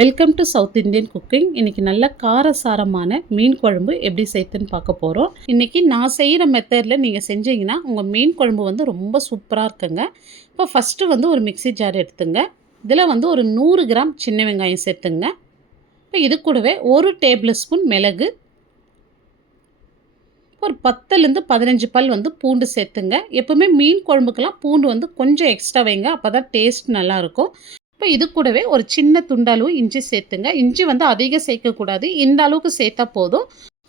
Welcome to south Indian cooking. இன்றைக்கி நல்ல காரசாரமான மீன் குழம்பு எப்படி செய்யுதுன்னு பார்க்க போகிறோம். இன்றைக்கி நான் செய்கிற மெத்தடில் நீங்கள் செஞ்சீங்கன்னா உங்கள் மீன் குழம்பு வந்து ரொம்ப சூப்பராக இருக்குங்க. இப்போ ஃபஸ்ட்டு வந்து ஒரு மிக்ஸி ஜார் எடுத்துங்க. இதில் வந்து ஒரு 100 கிராம் சின்ன வெங்காயம் சேர்த்துங்க. இப்போ இது கூடவே 1 டேபிள் ஸ்பூன் மிளகு, ஒரு 10லேருந்து 15 பல் வந்து பூண்டு சேர்த்துங்க. எப்போவுமே மீன் குழம்புக்கெல்லாம் பூண்டு வந்து கொஞ்சம் எக்ஸ்ட்ரா வைங்க, அப்போ தான் டேஸ்ட் நல்லாயிருக்கும். இப்போ இது கூடவே ஒரு சின்ன துண்டளவு இஞ்சி சேர்த்துங்க. இஞ்சி வந்து அதிகம் சேர்க்கக்கூடாது, இந்த அளவுக்கு சேர்த்தா போதும்.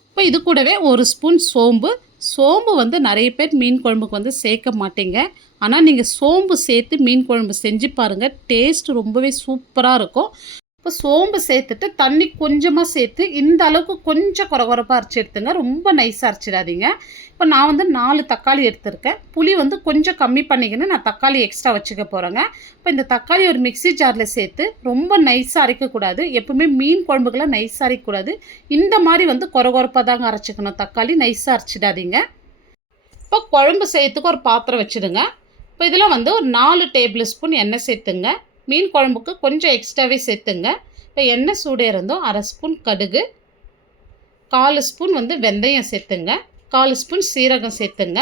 இப்போ இது கூடவே ஒரு ஸ்பூன் சோம்பு. சோம்பு வந்து நிறைய பேர் மீன் குழம்புக்கு வந்து சேர்க்க மாட்டீங்க. ஆனால் நீங்கள் சோம்பு சேர்த்து மீன் குழம்பு செஞ்சு பாருங்கள், டேஸ்ட் ரொம்பவே சூப்பராக இருக்கும். இப்போ சோம்பு சேர்த்துட்டு தண்ணி கொஞ்சமாக சேர்த்து இந்த அளவுக்கு கொஞ்சம் குறகுறப்பாக அரைச்சி எடுத்துங்க, ரொம்ப நைஸாக அரைச்சிடாதீங்க. இப்போ நான் வந்து 4 தக்காளி எடுத்துருக்கேன். புளி வந்து கொஞ்சம் கம்மி பண்ணிக்கின்னு நான் தக்காளி எக்ஸ்ட்ரா வச்சுக்க போகிறேங்க. இப்போ இந்த தக்காளி ஒரு மிக்ஸி ஜாரில் சேர்த்து ரொம்ப நைஸாக அரைக்கக்கூடாது. எப்பவுமே மீன் குழம்புக்கெல்லாம் நைஸாக அரைக்கக்கூடாது. இந்த மாதிரி வந்து குறகுறப்பாக தாங்க அரைச்சிக்கணும், தக்காளி நைஸாக அரைச்சிடாதீங்க. இப்போ குழம்பு செய்யறதுக்கு ஒரு பாத்திரம் வச்சுடுங்க. இப்போ இதில் வந்து ஒரு 4 டேபிள் ஸ்பூன் எண்ணெய் சேர்த்துங்க. மீன் குழம்புக்கு கொஞ்சம் எக்ஸ்ட்ராவே சேர்த்துங்க. இப்போ எண்ணெய் சூடேறதும் 1/2 ஸ்பூன் கடுகு, 1/4 ஸ்பூன் வந்து வெந்தயம் சேர்த்துங்க, 1/4 ஸ்பூன் சீரகம் சேர்த்துங்க.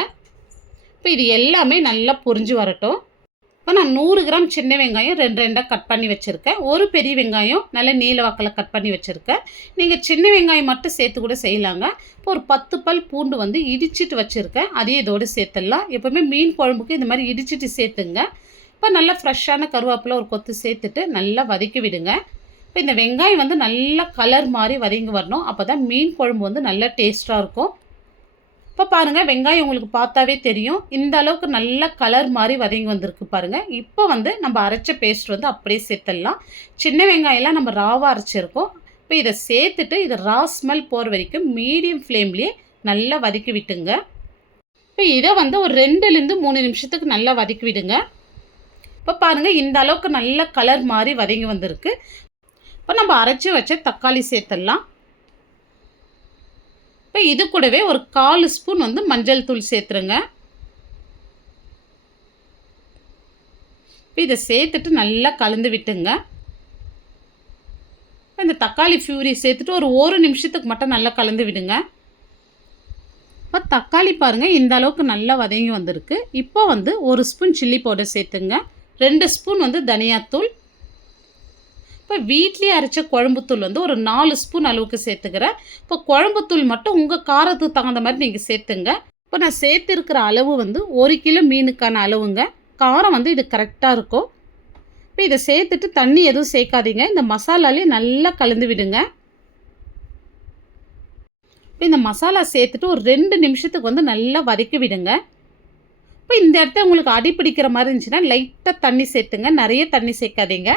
இப்போ இது எல்லாமே நல்லா பொரிஞ்சு வரட்டும். இப்போ நான் 100 கிராம் சின்ன வெங்காயம் 2 கட் பண்ணி வச்சுருக்கேன். ஒரு பெரிய வெங்காயம் நல்ல நீல வாக்கில் கட் பண்ணி வச்சுருக்கேன். நீங்கள் சின்ன வெங்காயம் மட்டும் சேர்த்து கூட செய்யலாங்க. இப்போ ஒரு 10 பல் பூண்டு வந்து இடிச்சிட்டு வச்சுருக்கேன், அதையும் இதோடு சேர்த்துடலாம். எப்போவுமே மீன் குழம்புக்கு இந்த மாதிரி இடிச்சிட்டு சேர்த்துங்க. இப்போ நல்லா ஃப்ரெஷ்ஷான கருவேப்பிலை ஒரு கொத்து சேர்த்துட்டு நல்லா வதக்கி விடுங்க. இப்போ இந்த வெங்காயம் வந்து நல்லா கலர் மாதிரி வதங்கி வரணும், அப்போ தான் மீன் குழம்பு வந்து நல்லா டேஸ்ட்டாக இருக்கும். இப்போ பாருங்கள், வெங்காயம் உங்களுக்கு பார்த்தாவே தெரியும், இந்த அளவுக்கு நல்லா கலர் மாதிரி வதங்கி வந்திருக்கு பாருங்கள். இப்போ வந்து நம்ம அரைச்ச பேஸ்ட் வந்து அப்படியே சேர்த்துடலாம். சின்ன வெங்காயம்லாம் நம்ம ராவாக அரைச்சிருக்கோம். இப்போ இதை சேர்த்துட்டு இதை ரா ஸ்மெல் போகிற வரைக்கும் மீடியம் ஃப்ளேம்லேயே நல்லா வதக்கி விட்டுங்க. இப்போ இதை வந்து ஒரு 2லேருந்து 3 நிமிஷத்துக்கு நல்லா வதக்கி விடுங்க. இப்போ பாருங்கள், இந்த அளவுக்கு நல்ல கலர் மாதிரி வதங்கி வந்திருக்கு. இப்போ நம்ம அரைச்சி வச்ச தக்காளி சேர்த்துடலாம். இப்போ இது கூடவே ஒரு 1/4 ஸ்பூன் வந்து மஞ்சள் தூள் சேர்த்துருங்க. இப்போ இதை சேர்த்துட்டு நல்லா கலந்து விட்டுங்க. இந்த தக்காளி ஃபியூரி சேர்த்துட்டு ஒரு நிமிஷத்துக்கு மட்டும் நல்லா கலந்து விடுங்க. இப்போ தக்காளி பாருங்கள், இந்த அளவுக்கு நல்லா வதங்கி வந்திருக்கு. இப்போ வந்து 1 ஸ்பூன் சில்லி பவுடர் சேர்த்துங்க, 2 ஸ்பூன் வந்து தனியாத்தூள். இப்போ வீட்லேயே அரைச்ச குழம்புத்தூள் வந்து ஒரு 4 ஸ்பூன் அளவுக்கு சேர்த்துக்கிறேன். இப்போ குழம்புத்தூள் மட்டும் உங்கள் காரத்துக்கு தகுந்த மாதிரி நீங்கள் சேர்த்துங்க. இப்போ நான் சேர்த்துருக்கிற அளவு வந்து 1 கிலோ மீனுக்கான அளவுங்க. காரம் வந்து இது கரெக்டாக இருக்கும். இப்போ இதை சேர்த்துட்டு தண்ணி எதுவும் சேர்க்காதீங்க, இந்த மசாலாலேயே நல்லா கலந்து விடுங்க. இப்போ இந்த மசாலா சேர்த்துட்டு ஒரு 2 நிமிஷத்துக்கு வந்து நல்லா வதக்கி விடுங்க. இப்போ இந்த இடத்துல உங்களுக்கு அடி பிடிக்கிற மாதிரி இருந்துச்சுன்னா லைட்டாக தண்ணி சேர்த்துங்க, நிறைய தண்ணி சேர்க்காதீங்க.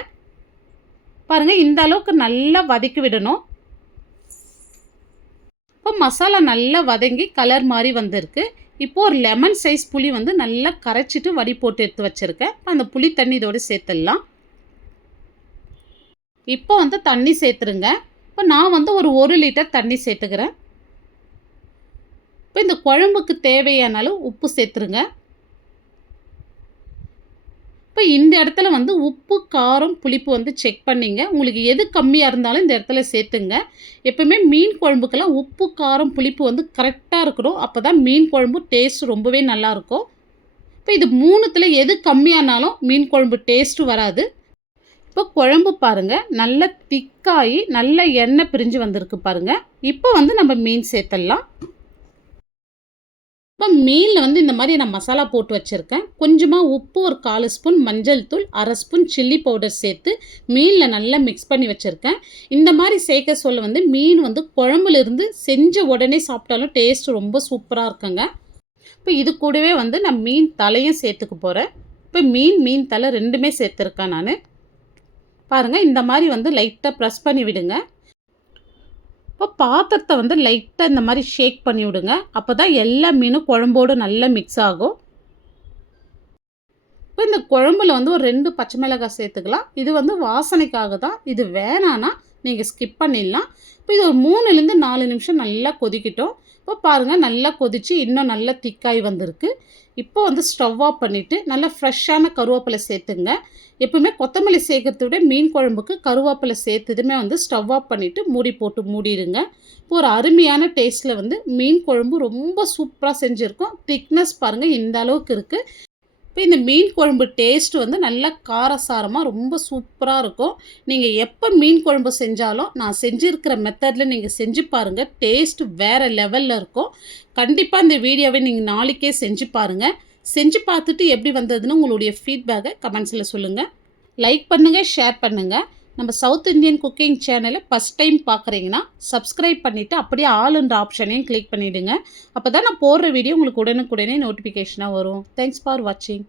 பாருங்கள், இந்த அளவுக்கு நல்லா வதக்கி விடணும். இப்போ மசாலா நல்லா வதங்கி கலர் மாதிரி வந்திருக்கு. இப்போது ஒரு லெமன் சைஸ் புளி வந்து நல்லா கரைச்சிட்டு வடி போட்டு எடுத்து வச்சுருக்கேன். அந்த புளி தண்ணி இதோடு சேர்த்துடலாம். இப்போ வந்து தண்ணி சேர்த்துருங்க. இப்போ நான் வந்து ஒரு 1 லிட்டர் தண்ணி சேர்த்துக்கிறேன். இப்போ இந்த குழம்புக்கு தேவையான அளவு உப்பு சேர்த்துருங்க. இப்போ இந்த இடத்துல வந்து உப்பு, காரம், புளிப்பு வந்து செக் பண்ணிங்க. உங்களுக்கு எது கம்மியாக இருந்தாலும் இந்த இடத்துல சேர்த்துங்க. எப்போவுமே மீன் குழம்புக்கெல்லாம் உப்பு, காரம், புளிப்பு வந்து கரெக்டாக இருக்கணும், அப்போ தான் மீன் குழம்பு டேஸ்ட் ரொம்பவே நல்லாயிருக்கும். இப்போ இது 3த்தில் எது கம்மியானாலும் மீன் குழம்பு டேஸ்ட்டு வராது. இப்போ குழம்பு பாருங்கள், நல்லா திக்காகி நல்ல எண்ணெய் பிரிஞ்சு வந்திருக்கு பாருங்கள். இப்போ வந்து நம்ம மீன் சேர்த்துடலாம். இப்போ மீனில் வந்து இந்த மாதிரி நான் மசாலா போட்டு வச்சுருக்கேன். கொஞ்சமாக உப்பு, ஒரு 1/4 ஸ்பூன் மஞ்சள் தூள், 1/2 ஸ்பூன் சில்லி பவுடர் சேர்த்து மீனில் நல்லா மிக்ஸ் பண்ணி வச்சுருக்கேன். இந்த மாதிரி சேர்க்க சொல்ல வந்து மீன் வந்து குழம்புலேருந்து செஞ்ச உடனே சாப்பிட்டாலும் டேஸ்ட் ரொம்ப சூப்பராக இருக்குங்க. இப்போ இது கூடவே வந்து நான் மீன் தலையும் சேர்த்துக்க போகிறேன். இப்போ மீன் தலை 2மே சேர்த்துருக்கேன் நான். பாருங்கள், இந்த மாதிரி வந்து லைட்டாக ப்ரெஸ் பண்ணி விடுங்க. இப்போ பாத்திரத்தை வந்து லைட்டாக இந்த மாதிரி ஷேக் பண்ணி விடுங்க, அப்போ தான் எல்லா மீனும் குழம்போடு நல்லா மிக்ஸ் ஆகும். இப்போ இந்த குழம்புல வந்து ஒரு 2 பச்சை மிளகாய் சேர்த்துக்கலாம். இது வந்து வாசனைக்காக தான், இது வேணான்னா நீங்கள் ஸ்கிப் பண்ணிடலாம். இப்போ இது ஒரு 3லேருந்து 4 நிமிஷம் நல்லா கொதிக்கட்டும். இப்போ பாருங்கள் நல்லா கொதிச்சு இன்னும் நல்லா திக்காய் வந்திருக்கு. இப்போ வந்து ஸ்டவ் ஆஃப் பண்ணிவிட்டு நல்லா ஃப்ரெஷ்ஷான கருவேப்பிலை சேர்த்துங்க. எப்பவுமே கொத்தமல்லி சேர்க்கறத விட மீன் குழம்புக்கு கருவேப்பிலை சேர்த்ததுமே வந்து ஸ்டவ் ஆஃப் பண்ணிவிட்டு மூடி போட்டு மூடிடுங்க. இப்போ ஒரு அருமையான டேஸ்ட்டில் வந்து மீன் குழம்பு ரொம்ப சூப்பராக செஞ்சுருக்கோம். திக்னஸ் பாருங்கள் இந்த அளவுக்கு இருக்குது. இப்போ இந்த மீன் குழம்பு டேஸ்ட் வந்து நல்லா காரசாரமாக ரொம்ப சூப்பராக இருக்கும். நீங்கள் எப்போ மீன் குழம்பு செஞ்சாலும் நான் செஞ்சுருக்கிற மெத்தடில் நீங்கள் செஞ்சு பாருங்கள். டேஸ்ட் வேறு லெவலில் இருக்கும். கண்டிப்பாக இந்த வீடியோவை நீங்கள் நாளைக்கே செஞ்சு பாருங்கள். செஞ்சு பார்த்துட்டு எப்படி வந்ததுன்னு உங்களுடைய ஃபீட்பேக்கை கமெண்ட்ஸில் சொல்லுங்கள். லைக் பண்ணுங்கள், ஷேர் பண்ணுங்கள். நம்ம சவுத் இந்தியன் குக்கிங் சேனலை ஃபஸ்ட் டைம் பார்க்குறீங்கன்னா சப்ஸ்கிரைப் பண்ணிவிட்டு அப்படியே ஆல்ன்ற ஆப்ஷனையும் கிளிக் பண்ணிவிடுங்க. அப்போ தான் நான் போடுற வீடியோ உங்களுக்கு உடனுக்குடனே நோட்டிஃபிகேஷனாக வரும். தேங்க்ஸ் ஃபார் வாட்சிங்.